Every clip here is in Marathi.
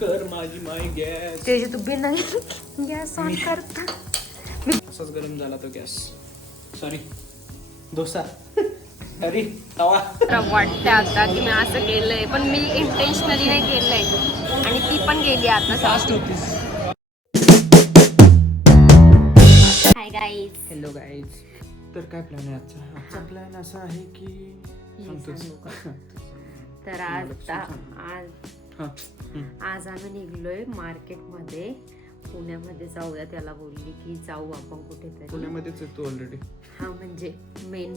कर माझी माय गॅस. त्याची तू बिल नाही गॅस ऑन करता. असाच गरम झाला तो गॅस. सॉरी डोसा. अरे तवा. वाटतं आता की मी असं केलंय पण मी इंटेन्शनली नाही केलंय आणि ती पण गेली आता. फास्ट होतीस. Hi guys. Hello guys. तर काय प्लॅन आहे आजचा प्लॅन असा आहे की तर आज आम्ही निघलोय मार्केटमध्ये. पुण्यामध्ये जाऊया. त्याला बोलली की जाऊ आपण कुठेतरी. पुण्यामध्येच येतो ऑलरेडी. हा म्हणजे मेन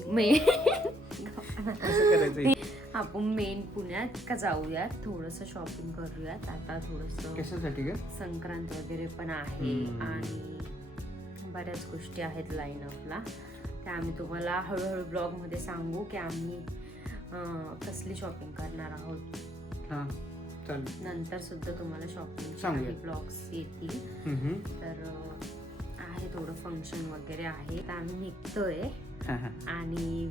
आपण मेन पुण्यात का जाऊयात. थोडस शॉपिंग करूयात आता. थोडस कशासाठी का संक्रांत वगैरे पण आहे आणि बऱ्याच गोष्टी आहेत लाईनअपला. त्या आम्ही तुम्हाला हळूहळू ब्लॉग मध्ये सांगू की आम्ही कसली शॉपिंग करणार आहोत. नंतर सुद्धा तुम्हाला शॉपिंग ब्लॉग्स येतील. तर आहे थोडं फंक्शन वगैरे आहे तर आम्ही निघतोय आणि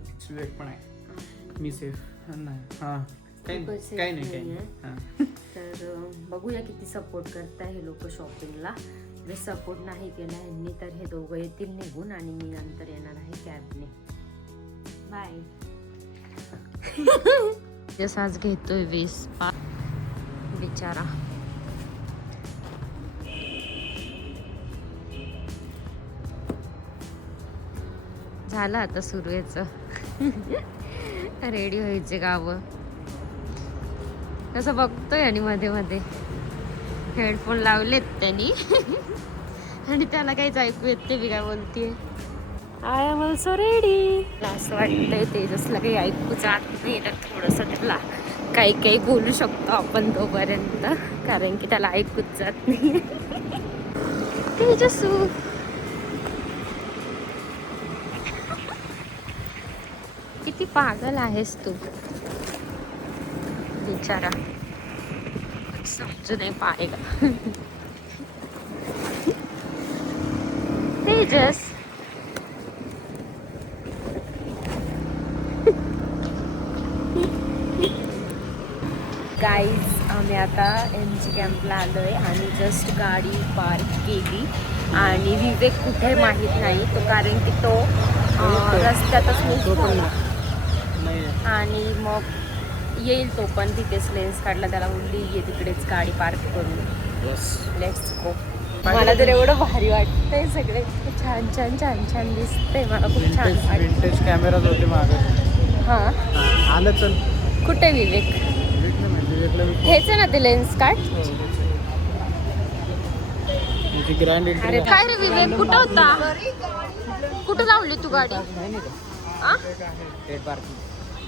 पण आहे मी सेफ काही नाही. तर बघूया किती सपोर्ट करताय हे लोक शॉपिंगला. जर सपोर्ट नाही केला यांनी तर हे दोघं येतील निघून आणि मी नंतर येणार आहे कॅबने. बाय. जसं आज घेतोय 20 बिचारा. झालं आता सुरू याचं. रेडी व्हायचे गावं. कसं बघतोय आणि मध्ये मध्ये हेडफोन लावलेत त्यांनी आणि त्याला काहीच ऐकू येत ते. मी काय बोलतीये. I am also ready. असं वाटतंय तेजसला काही ऐकू जात नाही तर थोडंसं त्याला काही बोलू शकतो आपण तोपर्यंत, कारण की त्याला ऐकूच जात नाही. तेजसू किती पागल आहेस तू बिचारा. समजू नाही पाएगा. तेजस गाईज आम्ही आता MG कॅम्पला आलोय आणि जस्ट गाडी पार्क केली आणि विवेक कुठे माहीत नाही तो, कारण की तो रस्त्यातच निघतो आणि मग येईल तो पण तिथेच. लेन्स काढला त्याला बोलली ये तिकडेच गाडी पार्क करून. Let's go. मला तर एवढं भारी वाटतंय. सगळे छान छान छान छान दिसतंय. मला खूप छान वाटतं. विंटेज कॅमेराज होते मागे. हा आलं चल. कुठे विवेक? हेच आहे ना ते लेन्स कार्ड. ग्रँड अरे काय रे विवेक कुठं होता? कुठं लावली तू गाडी?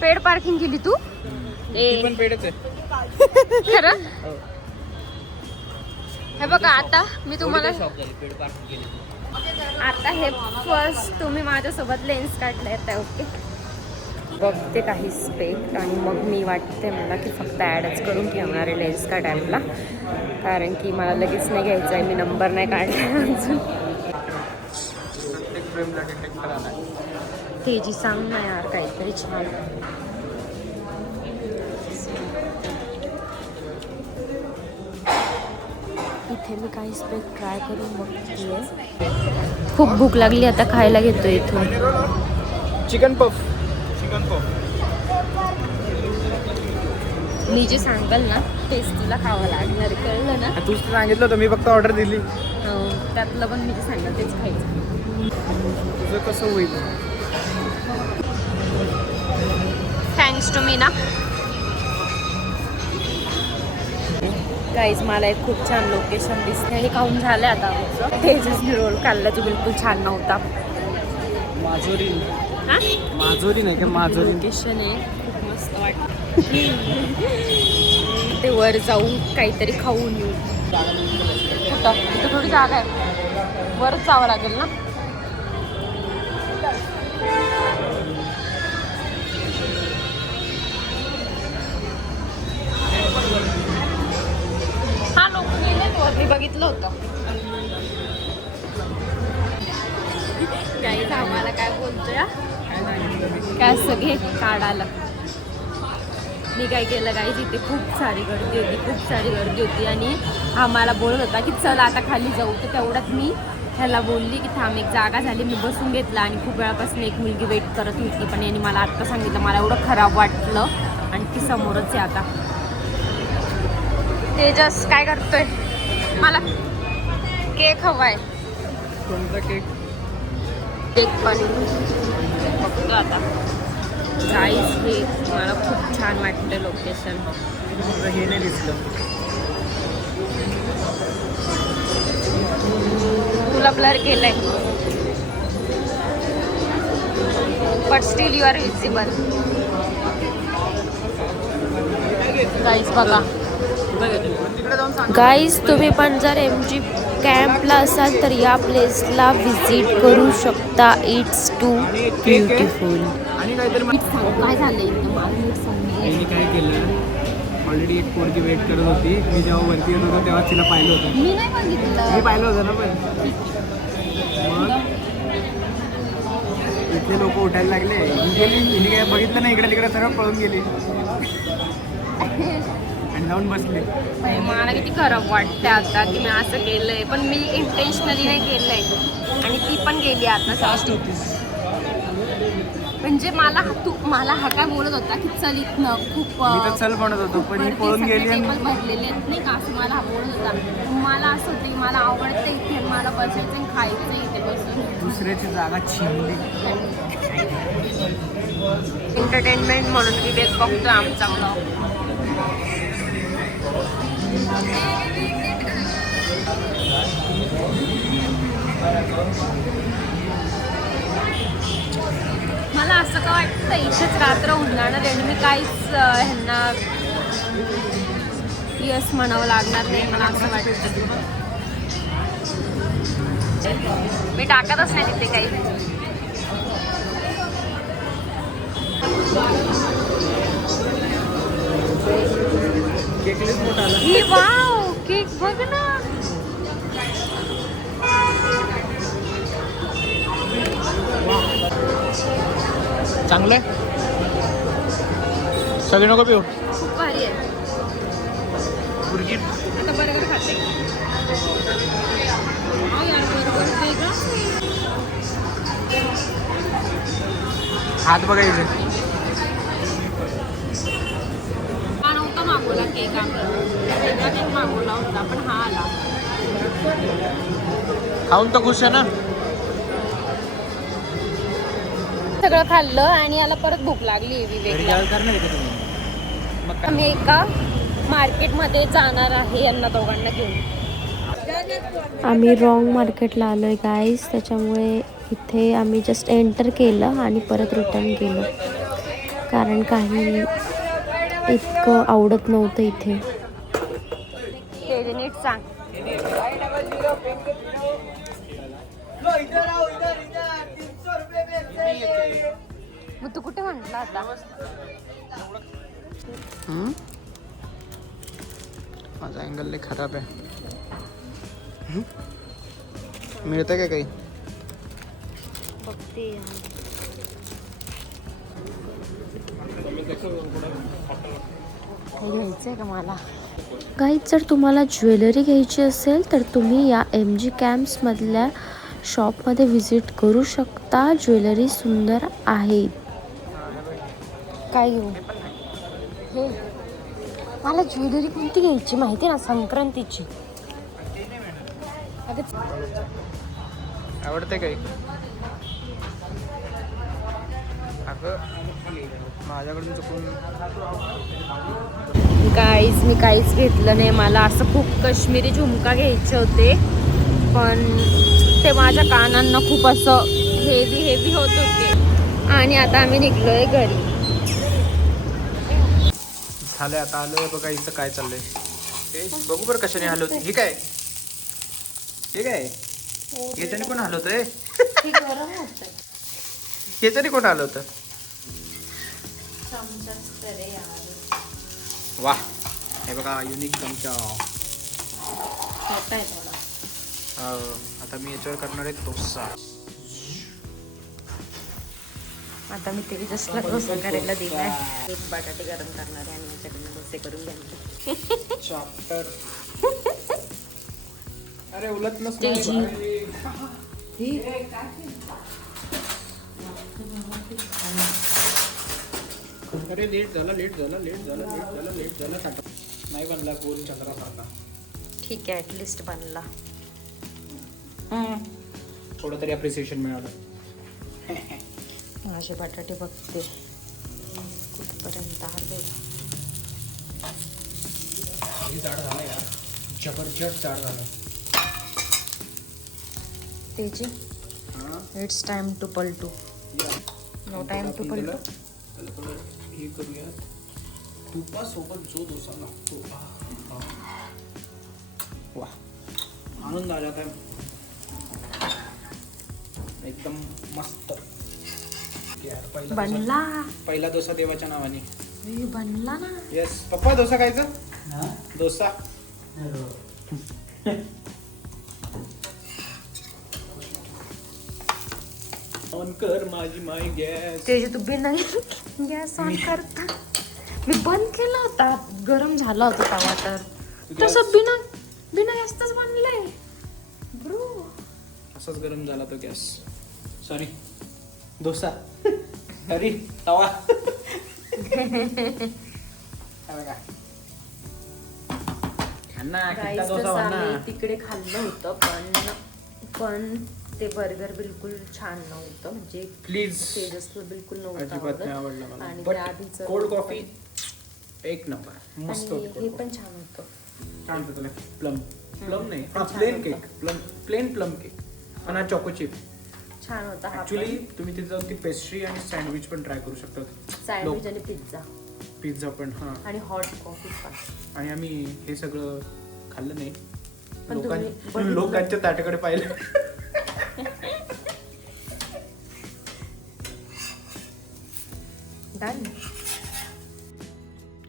पेड पार्किंग केली तू? पण पेडच आहे खरं. हे बघा आता मी तुम्हाला आता हे फर्स्ट तुम्ही माझ्यासोबत लेन्स काढला येत आहे. ओके बघते काही स्पेक्ट आणि मग मी वाटते मला की फक्त ॲडच करून ठेवणार आहे लेन्स कार्ड ॲपला, कारण की मला लगेच नाही घ्यायचं आहे. मी नंबर नाही काढला अजून. तेजी सांग ना यार काहीतरी छान. इथे मी काही स्पेक्ट ट्राय करून बघते. खूप भूक लागली आता खायला घेतो इथून. Chicken puff. मी जे सांगाल ना तेच तुला खावं लागणार, कळलं ना? तूच सांगितलं होतं, मी फक्त ऑर्डर दिली. त्यातलं पण मी जे सांगाल तेच खायचं. तुझं कसं होईल? थँक्स टू मी ना. गाईज मला एक खूप छान लोकेशन दिसते आणि खाऊन झालं आता आमचं. तेजसनी रोल खाल्ला जो बिलकुल छान नव्हता. माजोरी. माजोरी नाही का? माजोरी लोकेशन आहे. खूप मस्त वाटतं. ते वर जाऊन काहीतरी खाऊन येऊ. कुठं इथं थोडी जागा आहे. वरच जावं लागेल ना. हा लोक गेलेत वर, मी बघितलं होतं. गाईज आम्हाला काय बोलतोय काय सगळे काढायला मी काय केलं काही तिथे खूप सारी गर्दी होती आणि हा मला बोलत होता की चल आता खाली जाऊ. तर तेवढ्यात मी ह्याला बोलली की थांब, एक जागा झाली, मी बसून घेतला आणि खूप वेळापासून एक मुलगी वेट करत होती, पण यांनी मला आत्ता सांगितलं. मला एवढं खराब वाटलं आणि ती समोरच आहे आता. तेजस काय करतोय? मला केक हवाय. कोणता केक? केक पण बघतो आता. गाईस हे मला खूप छान वाटतं लोकेशन. हे नाही दिसलं. तुला ब्लर केलंय but still you are visible. Guys बघा. गाईस तुम्ही पण जर MG कॅम्पला असाल तर या प्लेसला व्हिजिट करू शकता. It's too beautiful. आणि काहीतरी काय झालंय मी काय केलं, ऑलरेडी एक पोरगी वेट करत होती. मी जेव्हा वरती येत होतो तेव्हा तिला पाहिलं होतं. मी नाही बघितलं. मी पाहिलं होतं ना. पण मग इथले लोक उठायला लागले. ही गेली, हिने काय बघितलं नाही, इकडे तिकडे सर्व पळून गेली आणि जाऊन बसली. मला किती खराब वाटतं आता की मी असं केलंय, पण मी इंटेन्शनली नाही केलंय आणि ती पण गेली आता. फास्ट होतीस. म्हणजे मला हा काय बोलत होता की चल इथनं खूप मी तर चल म्हणत होतो, पण ही पळून गेली. आणि टेबल भरलेले आहेत नाही का, असं मला हा बोलत होता. मला असं होतं की मला आवडतं इथे, मला बसायचं आणि खायचं इथे बसून. दुसऱ्याची जागा छिनली. एंटरटेनमेंट म्हणून विवेक बघतोय आमचा ब्लॉग. मला असं का वाटतं इथेच रात्र होऊन जाणार आणि मी काहीच ह्यांना यस म्हणावं लागणार नाही. मला असं वाटतं मी टाकतच नाही तिथे काही. ही वाव केक बघ ना. चांगलंय. सगळे नको पिऊ. खूप भारी आहे. पुरगी आता बर्गर खाते. यार बर्गर वेगळा. हात बघायचे. हा नव्हता मागवला केक, आम्ही वेगळा केक मागवला होता पण हा आला. खाऊन तर खुश आहे ना. सगळं खाल्लं आणि याला परत भूक लागली. विवेकला आम्ही एका मार्केटमध्ये जाणार आहे यांना दोघांना घेऊन. आम्ही रॉंग मार्केटला आलोय गाईस, त्याच्यामुळे इथे आम्ही जस्ट एंटर केलं आणि परत रिटर्न केलं, कारण काही इतकं आवडत नव्हतं इथे. नीट सांग. मग तू कुठे म्हंटला आता? माझा अँगल लय खराब आहे. मिळतं काय काही? बघते. घ्यायचंय का मला? गाईज जर तुम्हाला ज्वेलरी घ्यायची असेल तर तुम्ही या MG कॅम्प्समधल्या शॉपमध्ये व्हिजिट करू शकता. ज्वेलरी सुंदर आहे. काय घेऊ? हे मला ज्वेलरी कोणती घ्यायची माहिती आहे ना, संक्रांतीची. आवडते काही? अगं माझ्याकडून चुकून. गाईज मी काहीच घेतलं नाही. मला असं खूप काश्मीरी झुमका घ्यायचे होते, पण ते माझ्या कानांना खूप असं हेवी होत होते. आणि आता आम्ही निघलोय घरी. झालंय आता आलोय बघा इथं काय चाललंय. हे बघू बरं कशाने हलवते. हे काय? हे काय? याच्याने कोण हलवतंय? याच्याने कोण हलवतं? वा, हे बघा युनिक चमचा. आता मी याच्यावर करणार आहे डोसा. आता मी तेजसला डोसा करायला दिलाय. एक बटाटे गरम करणार आहे आणि याच्याकडून डोसे करून घेणार. चॉप्टर. अरे उलट तेजी. अरे लेट झाला नाही बनला गोल चंद्रासारखा. ठीक आहे, ऍटलिस्ट बनला. थोडं तरी अप्रिसिएशन मिळालं. माझे बटाटे बघते कुठपर्यंत आले. हे जाड झालं यार, जबरदस्त जाड झालं. तेजी, इट्स टाइम टू पलटू. नो टाइम टू पलटू. हे करूया, तुपासोबत जो डोसा लागतो. वा, आनंद आला काय एकदम मस्त यार. पहिला डोसा देवाच्या नावाने. बनला ना. येस पप्पा, डोसा खायचा. डोसा ऑन कर माझी माय गॅस. तेजे तू बिना गॅस ऑन करता. मी बंद केला होता, गरम झाला होता तवा. तर तसं बिना गॅसच बनलंय ब्रो. असाच गरम झाला तो गॅस. सॉरी डोसा. अरे तवा. Guys, तसं आम्ही तिकडे खाल्लं होतं पण ते बर्गर बिलकुल छान नव्हतं. म्हणजे प्लीज तेजसला बिलकुल अजिबात नाही नव्हतं आवडलं मला. आणि बट त्या आधीचं कोल्ड कॉफी एक नंबर मस्त आणि होती. हे पण छान होतं. छान होतं तुला. प्लम नाही, हा plain cake. Plain plum cake आणि हा चॉको चिप छान होता. हा ऍक्च्युली तुम्ही तिथे जाऊन ती पेस्ट्री आणि सँडविच पण ट्राय करू शकता. सँडविच आणि पिझ्झा पण. हा, आणि हॉट कॉफी पण. आणि आम्ही हे सगळं खाल्लं नाही. पण तुम्ही बघितलं? लोकांच्या ताटाकडे पाहिलं. डन.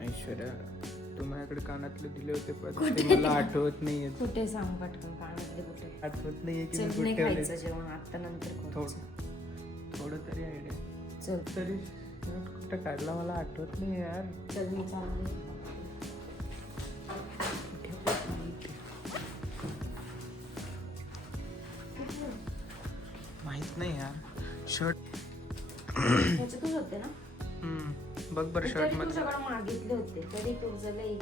ऐश्वर्या, तू माझ्याकडे कानातले दिले होते पण ते मला आठवत नाहीये. कुठे सांग पटकन, कानातले कुठे? आठवत नाहीये की चल, मी नाही कुठे ठेवले. खायचं जेवण आता, नंतर खायचं. थोडं तरी आयडिया. चल तरी कुठं काढला मला आठवत नाही यार. चल मी चालले. माहित नाही यार. शर्ट ह्याच्यातच होते ना. बघ बरं शर्ट तरी मध्ये. तुझ्याकडे मागितले होते तरी तुझं लई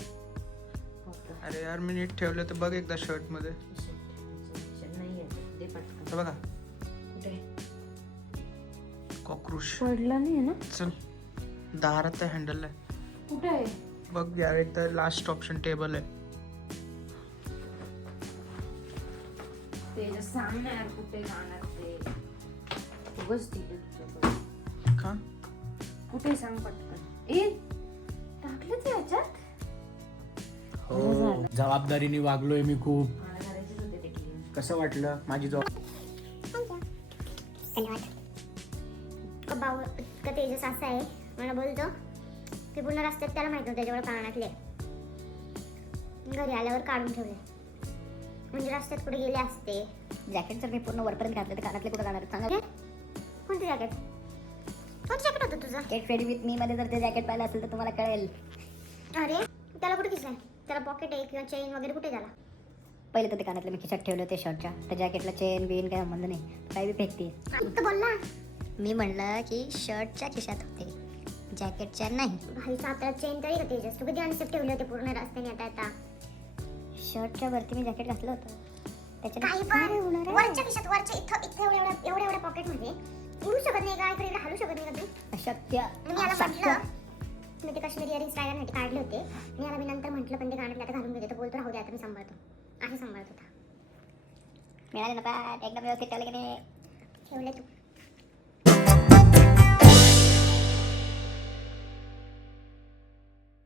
होतं. अरे यार मी नीट ठेवलं तर बघ एकदा शर्ट मध्ये. नाही आहे, दे पटकन. तर बघा कुठे कॉक्रोच पडला नाही ना. चल, दारात हँडल आहे. कुठे आहे? बघ यार, एकदा लास्ट ऑप्शन टेबल आहे. ते सांग ना यार, कुठे जाणार ते. बस तिथे का कुठे सांग पटकन. ए टाकलं ते याच्यात. हो, जबाबदारीने वागलोय मी खूप. मला करायचेच होते ते clean. कसं वाटलं माझी जॉब? धन्यवाद. भाऊ इतकं तेजस असं आहे, मला बोलतो की पूर्ण रस्त्यात त्याला माहित नव्हतं त्याच्यावर कानातले. घरी आल्यावर काढून ठेवले. म्हणजे रस्त्यात कुठे गेले असते. जॅकेट जर मी पूर्ण वरपर्यंत घातलं तर कानातले कुठं जाणार सांगा. कोणतं जॅकेट? कोणतं जॅकेट होतं तुझं? गेट रेडी विथ मी मध्ये जर ते जॅकेट पाहिलं असेल तर तुम्हाला कळेल. अरे त्याला कुठे दिसलंय? त्याला पॉकेट आहे किंवा चेन वगैरे कुठे झाला? पहिले तर ते कानातले मी खिशात ठेवले होते शर्टच्या. त्या जॅकेटला चेन बिन काही संबंध नाही, काही बी फेकते. फक्त बोलला. मी म्हणलं की शर्टच्या खिशात होते, जॅकेटच्या नाही. भाईचा आता चेन तरी का तेजस? तू कधी अनसेफ ठेवले होते पूर्ण रस्त्याने आता? शर्टच्या वरती मी जॅकेट घातलं होतं. काही पण वरच्या खिशात, वरच्या इथं एवढ्या पॉकेट मध्ये उडू शकत नाही का? इकडे हलू शकत नाही का तू? अशक्य. मी याला म्हटलं, मी ते काश्मीरी इयरिंग्स ट्राय करण्यासाठी काढले होते. मी याला मी नंतर म्हटलं पण ते कानातले आता घालून घेते. तर बोलतो राहू दे आता मी सांभाळतो. आहे सांभाळत होता. मिळाले ना पॅट एकदम व्यवस्थित ठेवले की नाही? ठेवले तू.